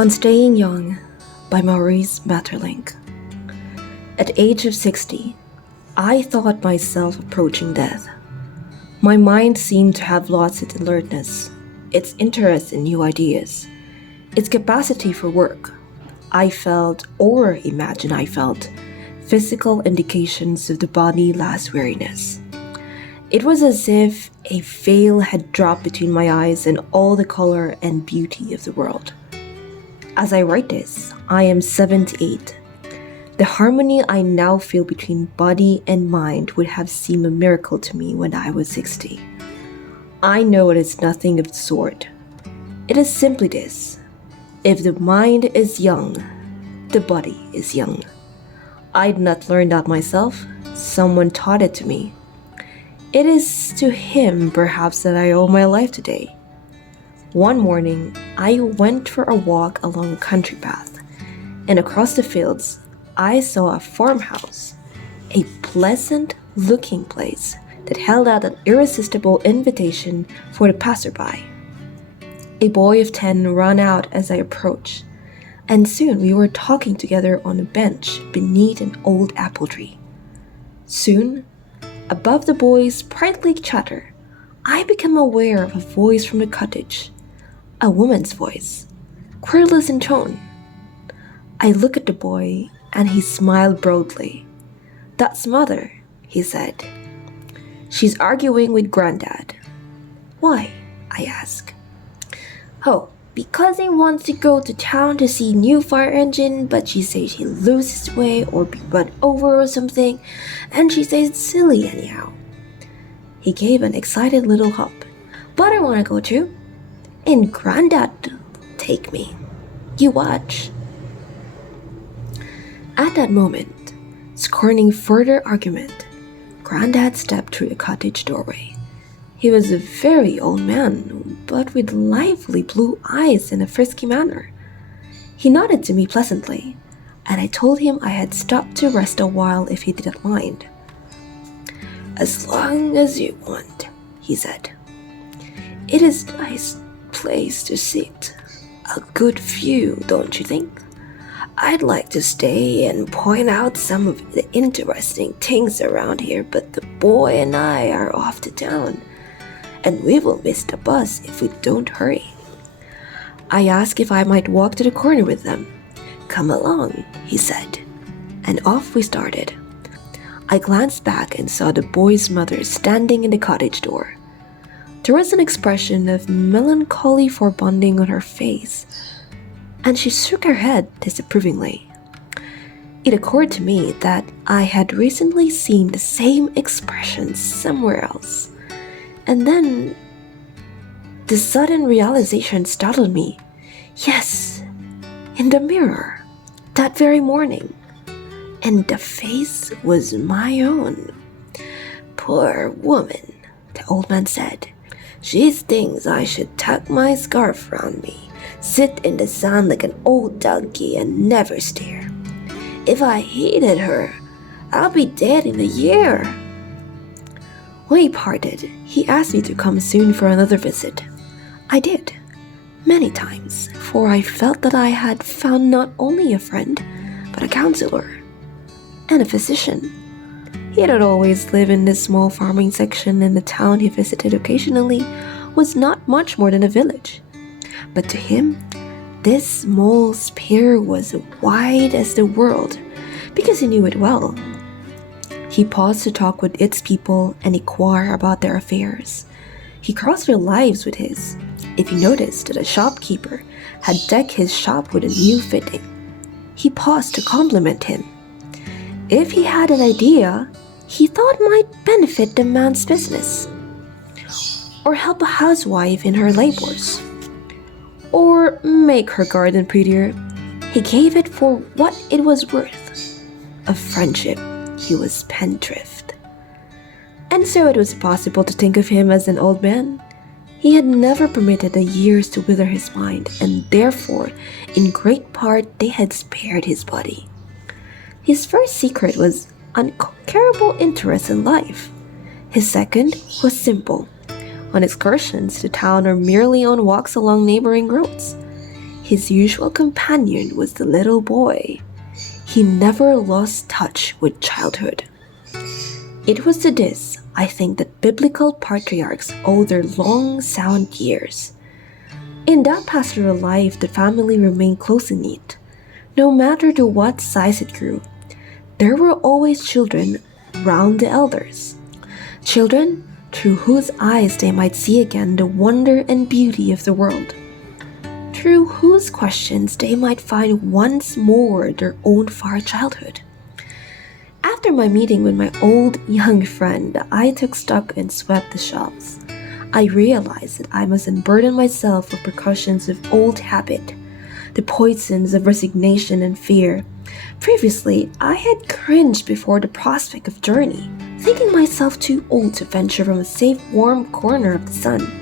On Staying Young by Maurice Maeterlinck. At the age of 60, I thought myself approaching death. My mind seemed to have lost its alertness, its interest in new ideas, its capacity for work. I felt, or imagined I felt, physical indications of the body's last weariness. It was as if a veil had dropped between my eyes and all the color and beauty of the world. As I write this, I am 78. The harmony I now feel between body and mind would have seemed a miracle to me when I was 60. I know it is nothing of the sort. It is simply this: if the mind is young, the body is young. I'd not learned that myself, someone taught it to me. It is to him perhaps that I owe my life today. One morning, I went for a walk along a country path, and across the fields, I saw a farmhouse, a pleasant-looking place that held out an irresistible invitation for the passerby. A boy of 10 ran out as I approached, and soon we were talking together on a bench beneath an old apple tree. Soon, above the boy's sprightly chatter, I became aware of a voice from the cottage. A woman's voice, querulous in tone. I looked at the boy, and he smiled broadly. "That's mother," he said. "She's arguing with Granddad." "Why?" I asked. "Oh, because he wants to go to town to see new fire engine, but she says he'll lose his way or be run over or something, and she says it's silly anyhow." He gave an excited little hop. "But I want to go too. And Granddad take me. You watch." At that moment, scorning further argument, Granddad stepped through the cottage doorway. He was a very old man, but with lively blue eyes in a frisky manner. He nodded to me pleasantly, and I told him I had stopped to rest a while if he didn't mind. "As long as you want," he said. "It is nice place to sit. A good view, don't you think? I'd like to stay and point out some of the interesting things around here, but the boy and I are off to town, and we will miss the bus if we don't hurry." I asked if I might walk to the corner with them. "Come along," he said, and off we started. I glanced back and saw the boy's mother standing in the cottage door. There was an expression of melancholy foreboding on her face, and she shook her head disapprovingly. It occurred to me that I had recently seen the same expression somewhere else, and then the sudden realization startled me. Yes, in the mirror, that very morning, and the face was my own. "Poor woman," the old man said. "She thinks I should tuck my scarf round me, sit in the sun like an old donkey, and never stir. If I hated her, I'll be dead in a year." When we parted, he asked me to come soon for another visit. I did, many times, for I felt that I had found not only a friend, but a counselor and a physician. He had always lived in this small farming section, and the town he visited occasionally was not much more than a village. But to him, this small sphere was wide as the world, because he knew it well. He paused to talk with its people and inquire about their affairs. He crossed their lives with his. If he noticed that a shopkeeper had decked his shop with a new fitting, he paused to compliment him. If he had an idea he thought might benefit the man's business, or help a housewife in her labors, or make her garden prettier, he gave it for what it was worth. A friendship he was spendthrift. And so it was possible to think of him as an old man. He had never permitted the years to wither his mind, and therefore, in great part, they had spared his body. His first secret was unconquerable interest in life. His second was simple: on excursions to town or merely on walks along neighboring roads. His usual companion was the little boy. He never lost touch with childhood. It was to this, I think, that biblical patriarchs owe their long, sound years. In that pastoral life, the family remained close and neat. No matter to what size it grew, there were always children round the elders. Children through whose eyes they might see again the wonder and beauty of the world. Through whose questions they might find once more their own far childhood. After my meeting with my old young friend, I took stock and swept the shelves. I realized that I must unburden myself of precautions of old habit, the poisons of resignation and fear. Previously, I had cringed before the prospect of journey, thinking myself too old to venture from a safe warm corner of the sun.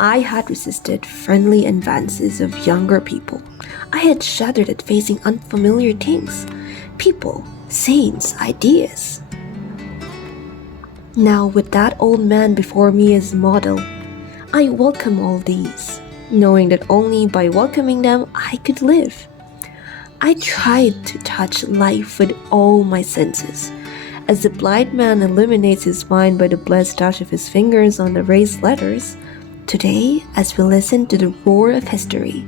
I had resisted friendly advances of younger people. I had shuddered at facing unfamiliar things, people, scenes, ideas. Now, with that old man before me as model, I welcome all these, knowing that only by welcoming them I could live. I tried to touch life with all my senses, as the blind man illuminates his mind by the blessed touch of his fingers on the raised letters. Today, as we listen to the roar of history,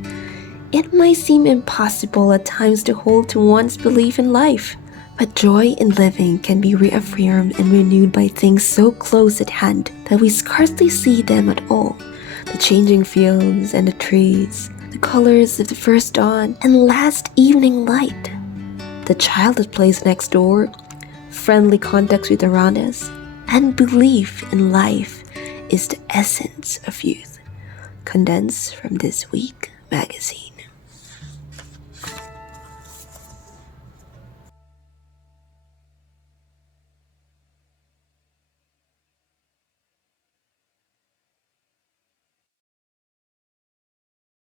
it might seem impossible at times to hold to one's belief in life, but joy in living can be reaffirmed and renewed by things so close at hand that we scarcely see them at all. The changing fields and the trees, the colors of the first dawn and last evening light, the child that plays next door, friendly contacts with around us, and belief in life is the essence of youth. Condensed from this week magazine.